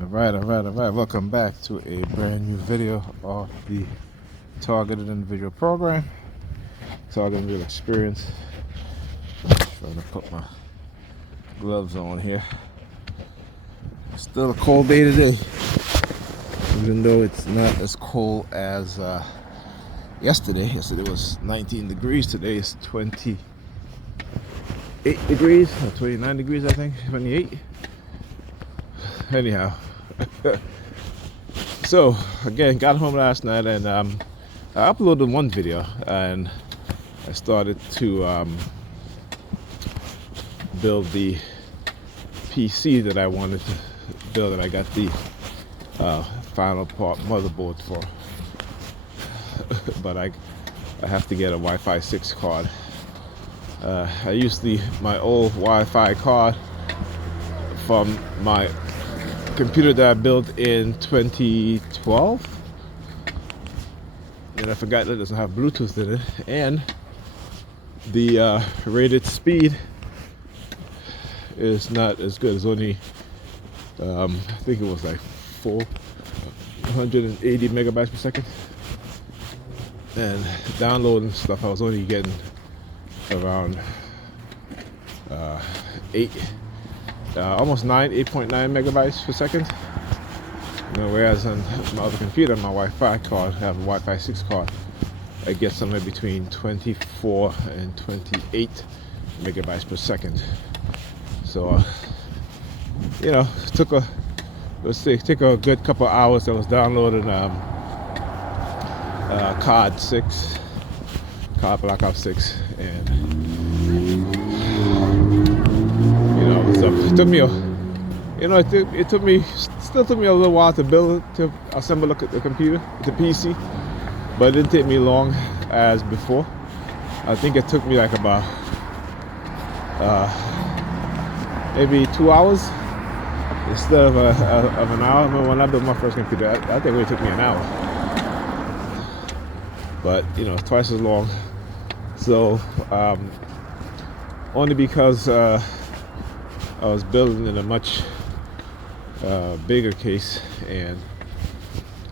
All right. Welcome back to a brand new video of the Targeted Individual Program, Targeted Individual Experience. I'm trying to put my gloves on here. Still a cold day today, even though it's not as cold as yesterday. Yesterday was 19 degrees. Today is 28 degrees, or 29 degrees, I think, 28. Anyhow. So again, got home last night and I uploaded one video and I started to build the PC that I wanted to build, and I got the final part motherboard for. But I have to get a Wi-Fi 6 card. I used my old Wi-Fi card from my computer that I built in 2012, and I forgot that it doesn't have Bluetooth in it, and the rated speed is not as good. It's only I think it was like 480 megabytes per second, and downloading stuff I was only getting around 8.9 megabytes per second. Whereas on my other computer, my Wi-Fi card, I have a Wi-Fi 6 card, I get somewhere between 24 and 28 megabytes per second. So, it took a good couple of hours. I was downloading COD Black Ops 6, and it took me still took me a little while to assemble the computer, the PC, but it didn't take me long as before. I think it took me like about maybe 2 hours instead of an hour. I remember when I built my first computer, I think it only took me an hour, but twice as long. So only because I was building in a much bigger case, and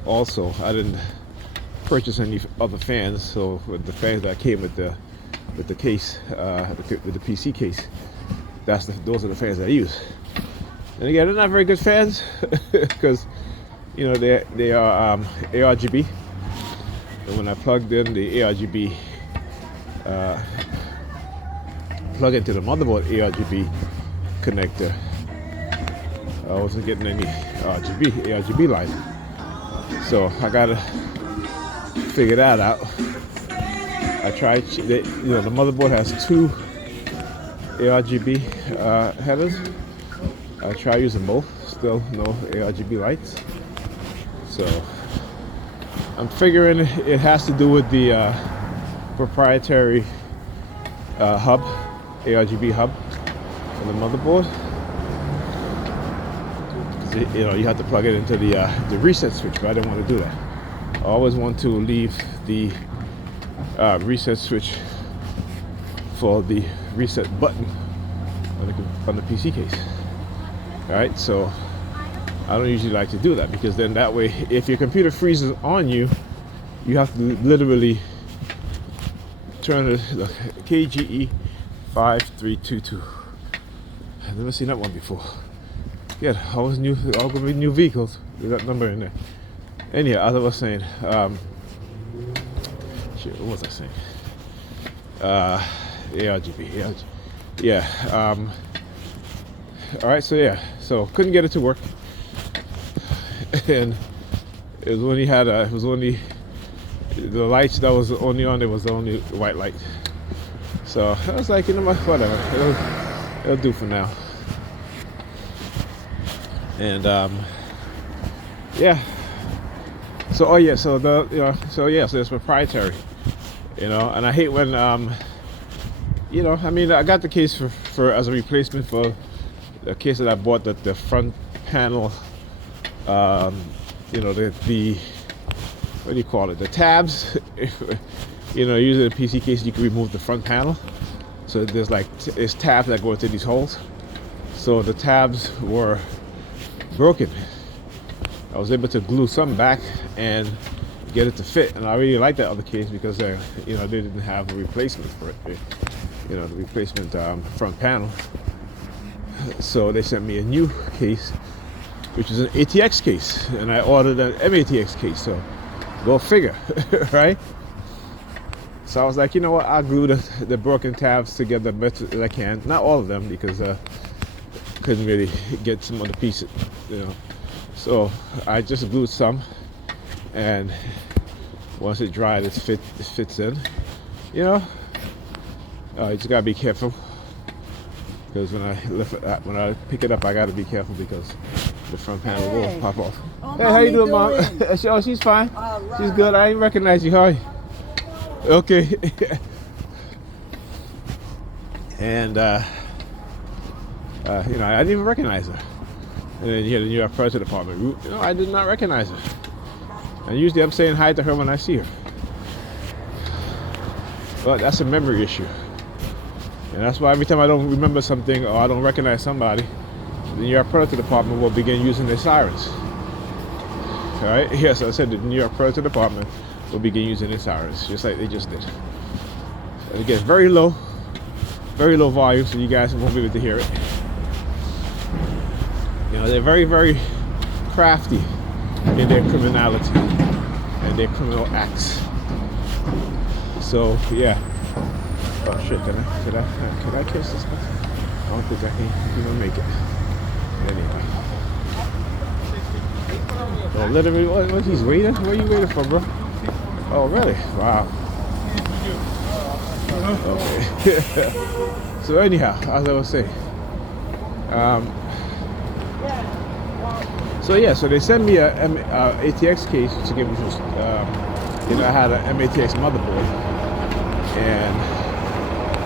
also I didn't purchase any other fans. So with the fans that came with the case, with the PC case, those are the fans I use. And again, they're not very good fans because they are ARGB. And when I plugged in the ARGB plug into the motherboard ARGB connector, I wasn't getting any ARGB light. So I gotta figure that out. I tried. The motherboard has two ARGB headers. I tried using both. Still no ARGB lights. So I'm figuring it has to do with the proprietary hub, ARGB hub on the motherboard. You have to plug it into the reset switch, but I didn't want to do that. I always want to leave the reset switch for the reset button on the PC case. All right, so I don't usually like to do that, because then that way, if your computer freezes on you, you have to literally turn the KGE 5322. I've never seen that one before. Yeah, always new vehicles with that number in there. Anyhow, as I was saying, what was I saying? ARGB. Yeah. All right. So couldn't get it to work, and it was only the lights that was only on. There was the only white light. So I was like, whatever. It'll do for now. And so it's proprietary, and I hate when I got the case for as a replacement for the case that I bought, that the front panel, the what do you call it, the tabs. Using a PC case, you can remove the front panel, so there's tabs that go into these holes. So the tabs were broken, I was able to glue some back and get it to fit. And I really like that other case because they didn't have a replacement for it. The replacement front panel. So they sent me a new case, which is an ATX case, and I ordered an MATX case. So go figure, right? So I was like, you know what? I'll glue the broken tabs together better as I can. Not all of them because couldn't really get some of the pieces, So I just glued some, and once it dried, it fits in. You just gotta be careful because when I pick it up, I gotta be careful because the front panel will pop off. Oh, hey, how you doing, Mom? Oh, she's fine. Right. She's good. I didn't recognize you. How are you? Okay. And I didn't even recognize her. And then you had the New York President Department. I did not recognize her. And usually I'm saying hi to her when I see her. But that's a memory issue. And that's why every time I don't remember something or I don't recognize somebody, the New York President Department will begin using their sirens. All right? Yes, I said the New York President Department will begin using their sirens, just like they just did. And again, very low volume, so you guys won't be able to hear it. They're very, very crafty in their criminality and their criminal acts. So yeah. Oh shit! Can I kiss this guy? I don't think I can even make it. Anyway. Oh, literally, what he's waiting? What are you waiting for, bro? Oh, really? Wow. Okay. So anyhow, as I was saying, so they sent me a ATX case to give me, I had an MATX motherboard, and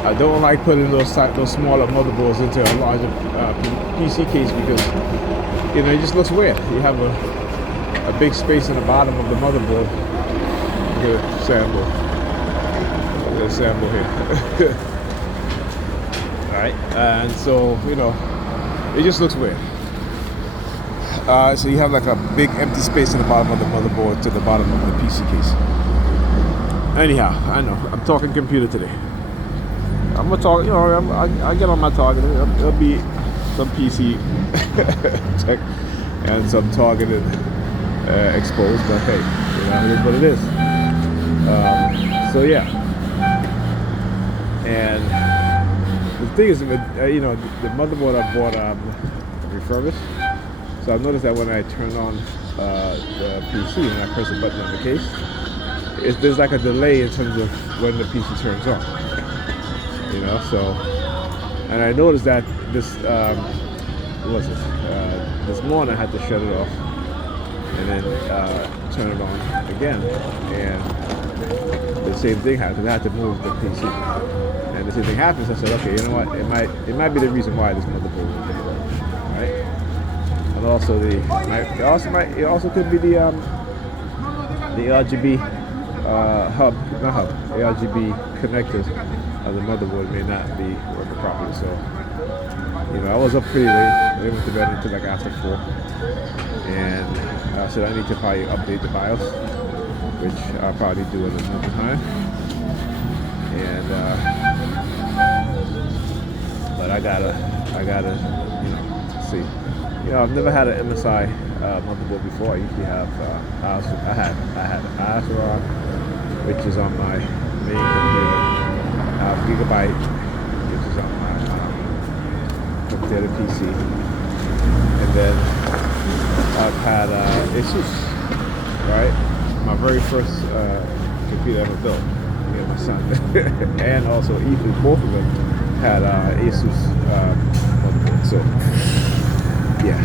I don't like putting those smaller motherboards into a larger PC case because it just looks weird. You have a big space in the bottom of the motherboard. Here, sample. There's a sample here. All right, and so it just looks weird. So you have like a big empty space in the bottom of the motherboard to the bottom of the PC case. Anyhow, I know I'm talking computer today. I'm gonna talk. I get on my target. It'll be some PC tech and some targeted exposed, but hey, it is what it is. So yeah, and the thing is, the motherboard I bought refurbished. So I've noticed that when I turn on the PC and I press the button on the case, there's like a delay in terms of when the PC turns on. So, and I noticed that this, this morning I had to shut it off and then turn it on again, and the same thing happened. I had to move the PC, and the same thing happens. I said, okay, you know what? It might be the reason why this motherboard didn't work, right? And also it also could be the RGB ARGB connectors of the motherboard may not be working properly. So, I was up pretty late. I went to bed until like after 4, and I said I need to probably update the BIOS, which I'll probably do at another time. And but I gotta see. I've never had an MSI motherboard before. I usually have I had Azeron, which is on my main computer. I have Gigabyte, which is on my computer PC, and then I've had Asus, right? My very first computer I ever built, me and my son, and also Ethan, both of them had Asus motherboard. So yeah.